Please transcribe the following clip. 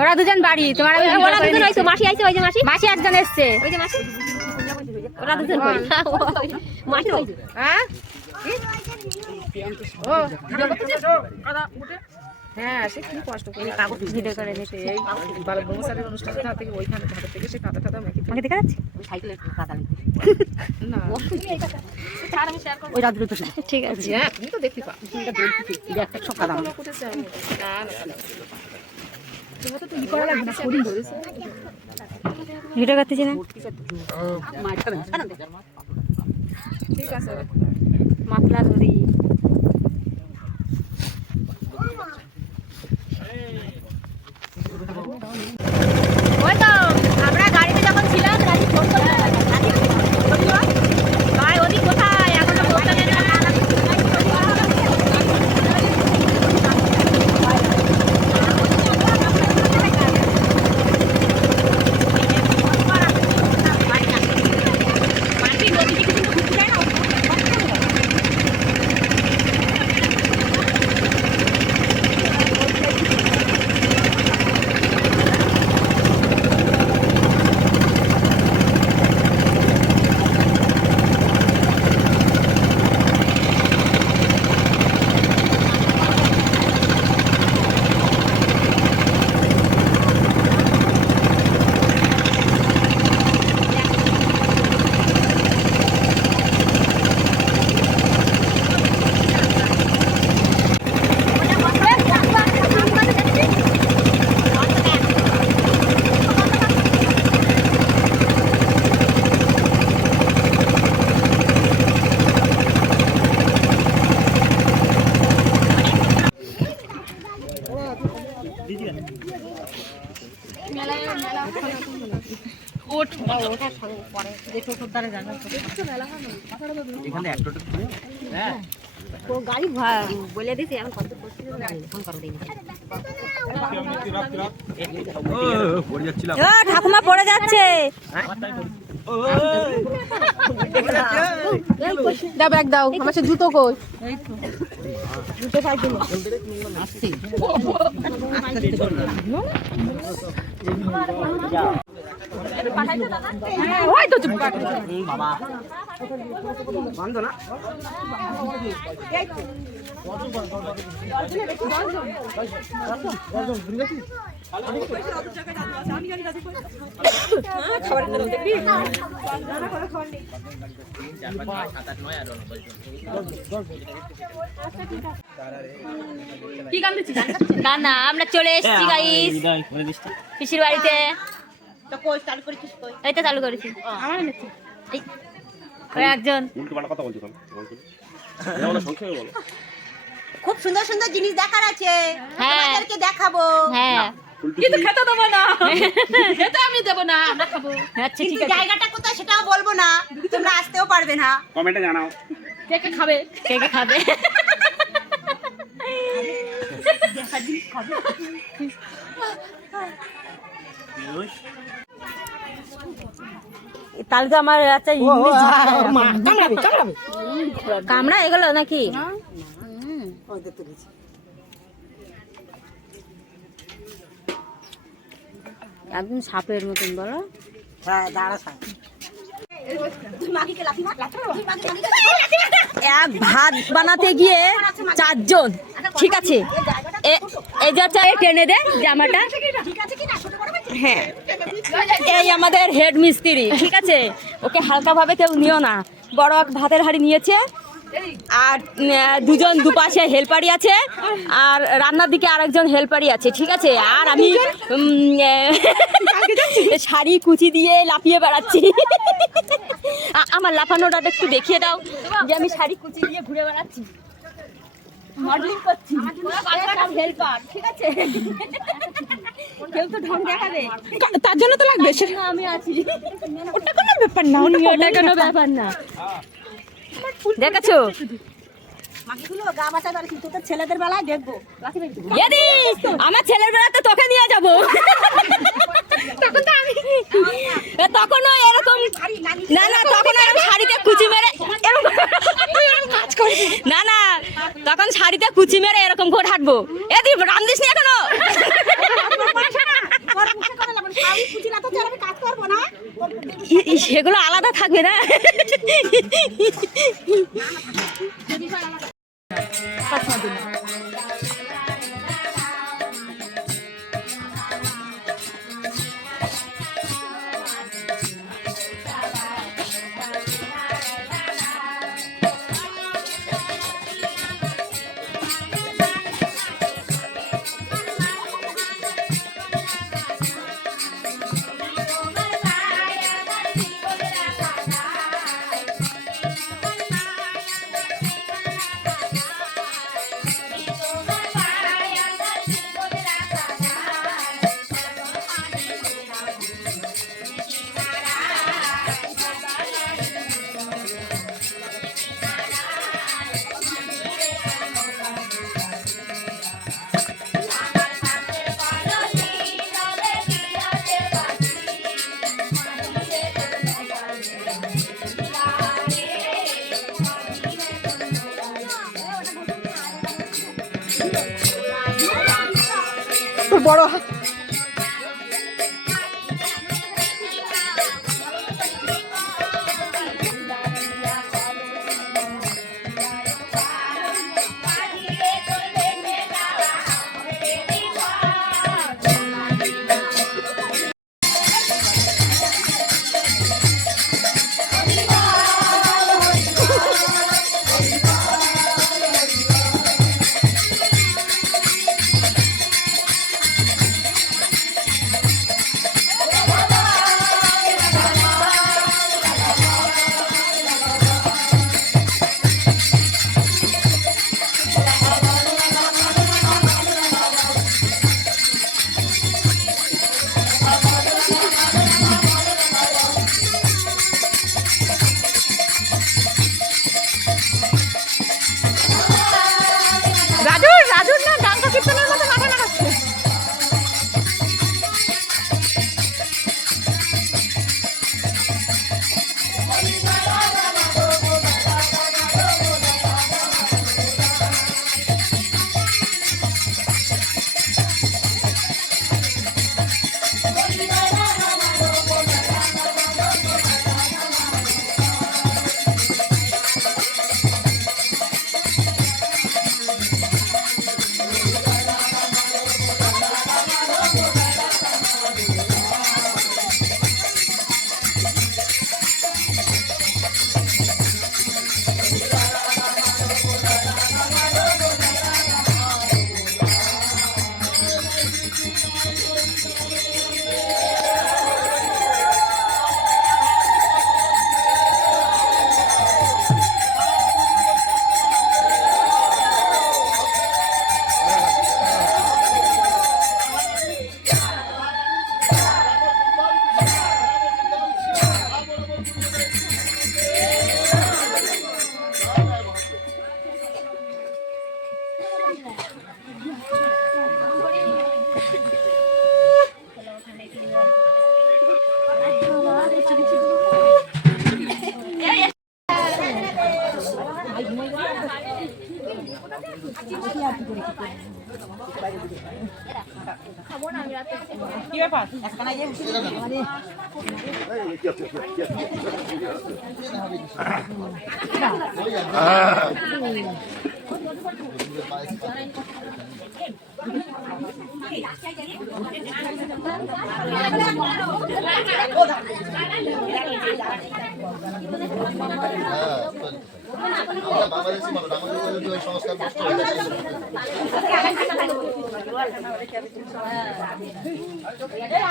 ওরা দুজন বাড়ি তোমার ওরা দুজন। মাসি আইছে ওই যে মাসি? মাসি একজন এসছে। ওই যে মাসি? ওরা দুজন মাসি হ্যাঁ? হ্যাঁ সে কি কষ্ট করে। কাগজ ভিডিও করে নিতে এই থেকে ওইখানে থেকে সে কাদা টাদা মেখে দেখা যাচ্ছে? ঠিক আছে ভিডিও করতেছি না ঠিক আছে। মাফলার ধরি ওই তো আমরা গাড়িতে যখন ছিলাম রাজি ফোন করল রাজি বলল, ভাই ওদিক কোথায় এখনও পৌঁছালে না মাটির নদী থেকে কিন্তু ঘুরতে যায় না তো গাড়ি বলে দিছি এখন কত করছি ফোন করো দিন ঠাকুমা পড়ে যাচ্ছে। দাও ব্যাগ দাও আমার সে জুতো কই? ওই তো চুপ কর। না? না আমরা চলে এসেছি গাইস পিসির বাড়িতে। এই তো চালু করেছি। ওই একজন। উল্টো পাল্টা কথা বলছো কেন? বলছো না? এটা বলো, সংক্ষেপে বলো। খুব সুন্দর সুন্দর জিনিস দেখার আছে। হ্যাঁ। তোমাদেরকে দেখাবো। হ্যাঁ। কিন্তু খেতে দেবো না। খেতে আমি দেবো না আমরা খাব। আচ্ছা ঠিক আছে। জায়গাটা কোথায় সেটাও বলব না। তোমরা আসতেও পারবে না। কমেন্টে জানাও। কে কে খাবে? কে কে খাবে। তাহলে তো আমার একটা ইংলিশ কামড়া এগুলো নাকি? একদম সাপের মতন বলো। এক ভাত বানাতে গিয়ে চারজন। ঠিক আছে। এ- এই যে হচ্ছে এই টেনে দে জামাটা। হ্যাঁ। এই আমাদের হেড মিস্ত্রি, ঠিক আছে? ওকে হালকাভাবে কেউ নিও না। বড় এক ভাতের হাড়ি নিয়েছে, আর দুজন দুপাশে হেল্পারি আছে, আর রান্নার দিকে আরেকজন হেল্পারি আছে, ঠিক আছে? আর আমি শাড়ি, কুচি দিয়ে লাফিয়ে বেড়াচ্ছি। আমার লাফানোটা একটু দেখিয়ে দাও, যে আমি শাড়ি, কুচি দিয়ে ঘুরে বেড়াচ্ছি। মডেলিং করছি। ঠিক আছে তার জন্য তো লাগবে ওটা কোনো ব্যাপার না ওটা কোনো ব্যাপার। না। ছেলেদের বেলায় আমার ছেলের বেলা তো তোকে নিয়ে যাব। তখন এরকম না না তখন এরকম শাড়িতে কুচি মেরে না না এখনও শাড়িতে কুচি মেরে এরকম করে হাঁটবো। না রামদিস নি এখনও? সেগুলো আলাদা থাকবে না? 玩了。যদি ওই সংস্কার হয়ে যায়